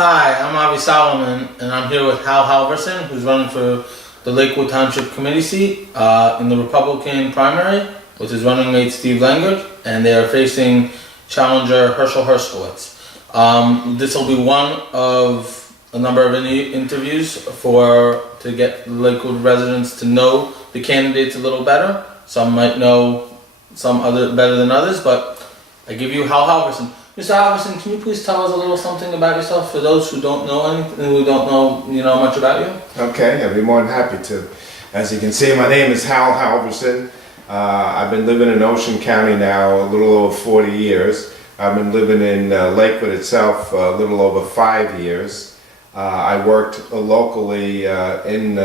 Hi, I'm Avi Solomon, and I'm here with Hal Halverson, who's running for the Lakewood Township committee seat in the Republican primary, with his running mate Steve Langert, and they are facing challenger Herschel Herskowitz. This will be one of a number of interviews to get Lakewood residents to know the candidates a little better. Some might know some other better than others, but I give you Hal Halverson. Mr. Halverson, can you please tell us a little something about yourself for those who don't know anything, who don't know, much about you? Okay, I'd be more than happy to. As you can see, my name is Hal Halverson. I've been living in Ocean County now a little over 40 years. I've been living in Lakewood itself a little over 5 years. I worked locally in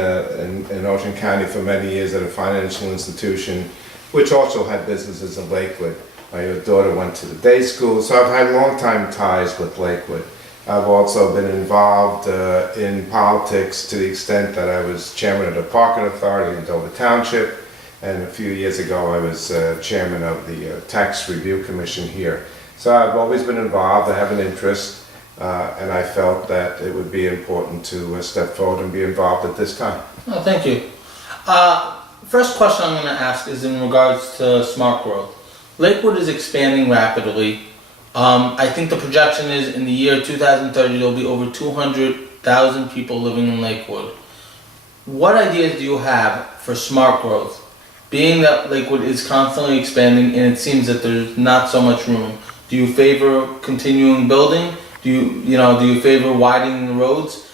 Ocean County for many years at a financial institution, which also had businesses in Lakewood. My daughter went to the day school, so I've had long-time ties with Lakewood. I've also been involved in politics to the extent that I was chairman of the Parking Authority in Dover Township, and a few years ago I was chairman of the Tax Review Commission here. So I've always been involved, I have an interest, and I felt that it would be important to step forward and be involved at this time. Oh, thank you. First question I'm going to ask is in regards to smart growth. Lakewood is expanding rapidly. I think the projection is in the year 2030 there will be over 200,000 people living in Lakewood. What ideas do you have for smart growth? Being that Lakewood is constantly expanding and it seems that there's not so much room, do you favor continuing building? Do you favor widening the roads?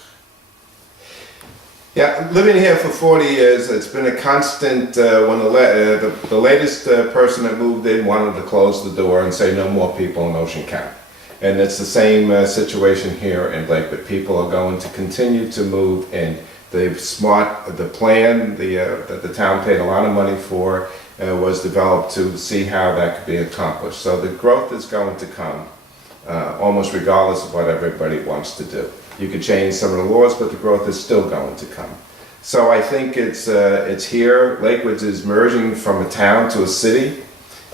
Yeah, living here for 40 years, it's been a constant. When the latest person that moved in wanted to close the door and say no more people in Ocean County. And it's the same situation here in Lakewood. People are going to continue to move in. The plan that the town paid a lot of money for was developed to see how that could be accomplished. So the growth is going to come almost regardless of what everybody wants to do. You could change some of the laws, but the growth is still going to come. So I think it's here. Lakewood is merging from a town to a city,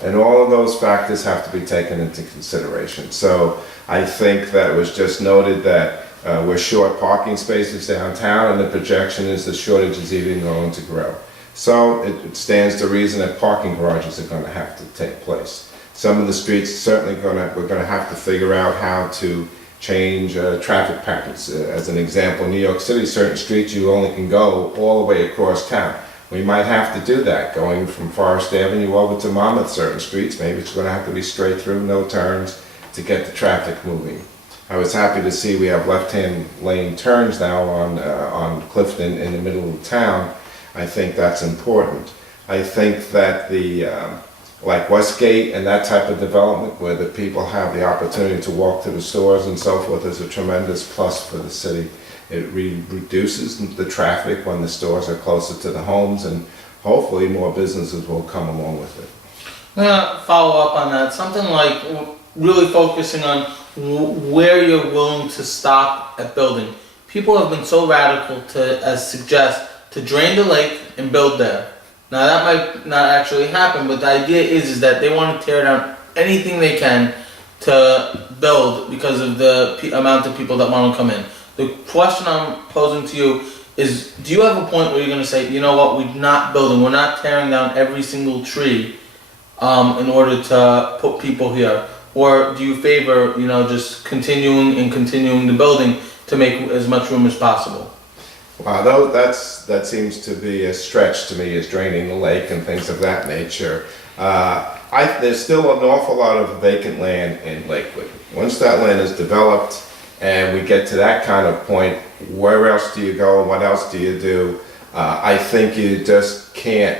and all of those factors have to be taken into consideration. So I think that was just noted that we're short parking spaces downtown, and the projection is the shortage is even going to grow. So it stands to reason that parking garages are going to have to take place. Some of the streets certainly we're going to have to figure out how to change traffic patterns. As an example, New York City, certain streets you only can go all the way across town. We might have to do that, going from Forest Avenue over to Monmouth. Certain streets, maybe it's going to have to be straight through, no turns, to get the traffic moving. I was happy to see we have left-hand lane turns now on Clifton in the middle of town. I think that's important. I think that like Westgate and that type of development where the people have the opportunity to walk to the stores and so forth is a tremendous plus for the city. It reduces the traffic when the stores are closer to the homes, and hopefully more businesses will come along with it. I'm going to follow up on that. Something like really focusing on where you're willing to stop at building. People have been so radical as suggest to drain the lake and build there. Now that might not actually happen, but the idea is that they want to tear down anything they can to build because of the amount of people that want to come in. The question I'm posing to you is, do you have a point where you're going to say, you know what, we're not building, we're not tearing down every single tree in order to put people here? Or do you favor, just continuing the building to make as much room as possible? Wow, that seems to be a stretch to me, is draining the lake and things of that nature. There's still an awful lot of vacant land in Lakewood. Once that land is developed and we get to that kind of point, where else do you go and what else do you do? I think you just can't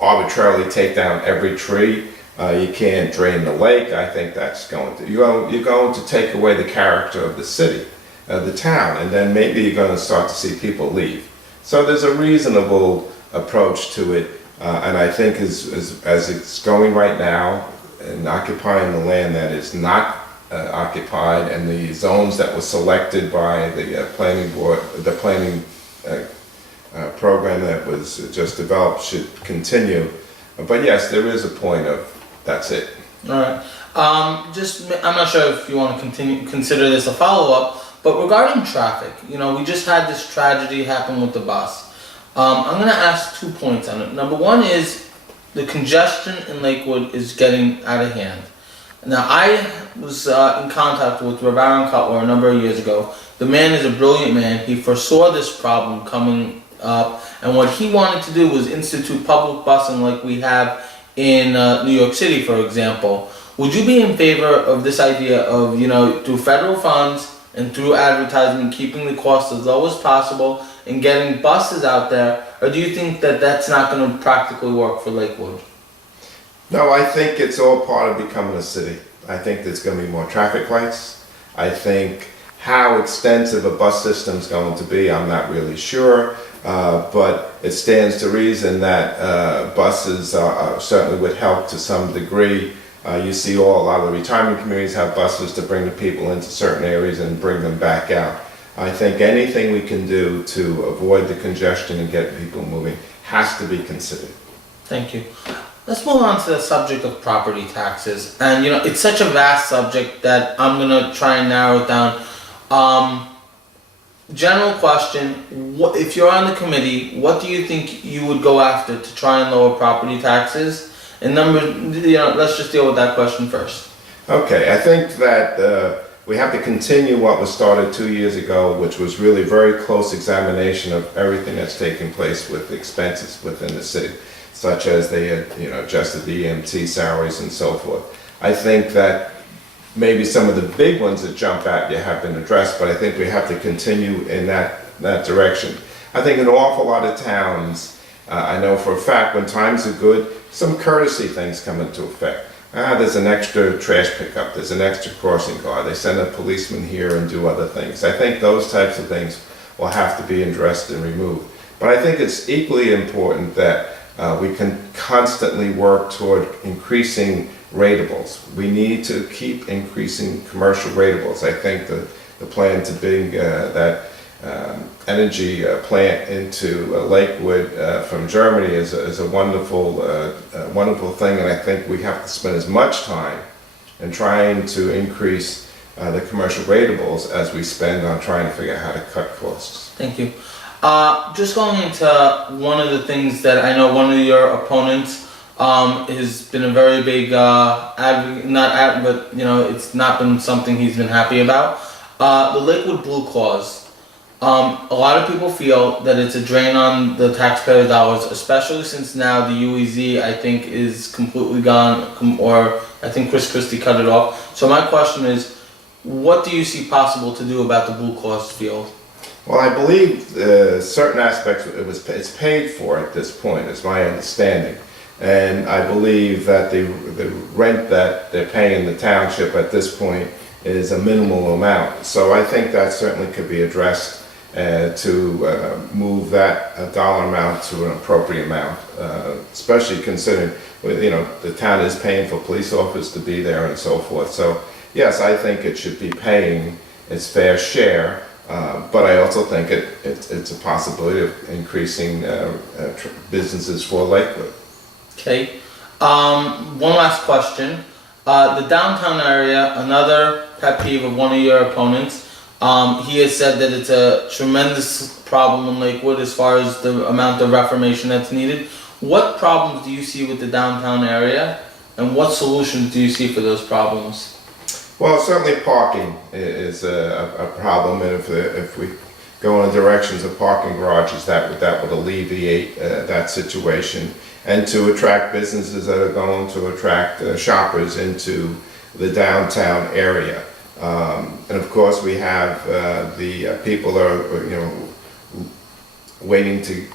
arbitrarily take down every tree. You can't drain the lake. I think that's you're going to take away the character of the city. The town, and then maybe you're going to start to see people leave. So there's a reasonable approach to it, and I think as it's going right now, and occupying the land that is not occupied, and the zones that were selected by the planning board, the planning program that was just developed should continue. But yes, there is a point of that's it. All right. I'm not sure if you want to consider this a follow-up, But regarding traffic, we just had this tragedy happen with the bus. I'm going to ask 2 points on it. Number one is the congestion in Lakewood is getting out of hand. Now, I was in contact with Aaron Cutler a number of years ago. The man is a brilliant man. He foresaw this problem coming up, and what he wanted to do was institute public busing like we have in New York City, for example. Would you be in favor of this idea of, through federal funds and through advertising, keeping the cost as low as possible and getting buses out there, or do you think that that's not going to practically work for Lakewood? No, I think it's all part of becoming a city. I think there's going to be more traffic lights. I think how extensive a bus system is going to be, I'm not really sure. But it stands to reason that buses certainly would help to some degree. You see a lot of the retirement communities have buses to bring the people into certain areas and bring them back out. I think anything we can do to avoid the congestion and get people moving has to be considered. Thank you. Let's move on to the subject of property taxes. And it's such a vast subject that I'm going to try and narrow it down. General question, if you're on the committee, what do you think you would go after to try and lower property taxes? And let's just deal with that question first. Okay, I think that we have to continue what was started 2 years ago, which was really very close examination of everything that's taking place with expenses within the city, such as they had, adjusted the EMT salaries and so forth. I think that maybe some of the big ones that jump at you have been addressed, but I think we have to continue in that direction. I think an awful lot of towns, I know for a fact when times are good, some courtesy things come into effect. There's an extra trash pickup, there's an extra crossing guard, they send a policeman here and do other things. I think those types of things will have to be addressed and removed. But I think it's equally important that we can constantly work toward increasing ratables. We need to keep increasing commercial ratables. I think the plan to bring that energy plant into Lakewood from Germany is a wonderful thing, and I think we have to spend as much time in trying to increase the commercial ratables as we spend on trying to figure out how to cut costs. Thank you. Just going into one of the things that I know one of your opponents has been a very big advocate, but it's not been something he's been happy about. The Lakewood Blue Clause. A lot of people feel that it's a drain on the taxpayer dollars, especially since now the UEZ I think is completely gone, or I think Chris Christie cut it off. So my question is, what do you see possible to do about the Blue Clause field? Well, I believe certain aspects it's paid for at this point, is my understanding. And I believe that the rent that they're paying the township at this point is a minimal amount. So I think that certainly could be addressed to move that dollar amount to an appropriate amount, especially considering the town is paying for police officers to be there and so forth. So yes, I think it should be paying its fair share. But I also think it's a possibility of increasing businesses for Lakewood. Okay. One last question. The downtown area, another pet peeve of one of your opponents. He has said that it's a tremendous problem in Lakewood as far as the amount of reformation that's needed. What problems do you see with the downtown area, and what solutions do you see for those problems? Well, certainly parking is a problem, and if we go in the directions of parking garages, that would alleviate that situation, and to attract businesses that are going to attract shoppers into the downtown area. And of course, we have the people that are waiting to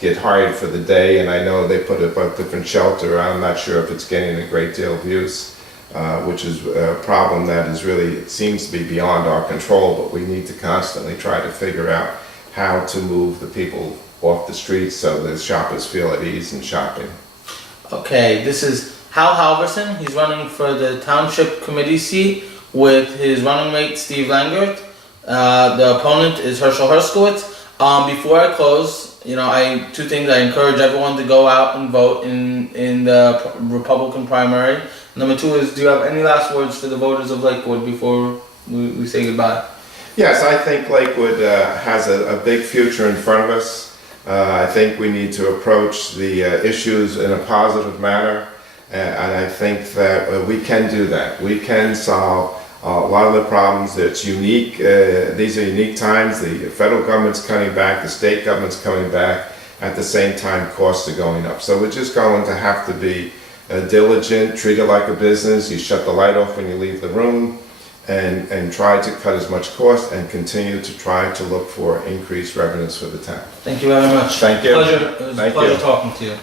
get hired for the day, and I know they put up a different shelter. I'm not sure if it's getting a great deal of use. Which is a problem that is really, it seems to be beyond our control, but we need to constantly try to figure out how to move the people off the streets so the shoppers feel at ease in shopping. Okay, this is Hal Halverson. He's running for the Township Committee seat with his running mate Steve Langert. The opponent is Herschel Herskowitz. Before I close, two things. I encourage everyone to go out and vote in the Republican primary. Number two is, do you have any last words for the voters of Lakewood before we say goodbye? Yes, I think Lakewood has a big future in front of us. I think we need to approach the issues in a positive manner, and I think that we can do that. We can solve a lot of the problems. It's unique. These are unique times. The federal government's cutting back, the state government's coming back. At the same time, costs are going up. So we're just going to have to be diligent, treat it like a business. You shut the light off when you leave the room, and try to cut as much cost and continue to try to look for increased revenues for the town. Thank you very much. Thank you. Pleasure. It was a Thank pleasure you. talking to you.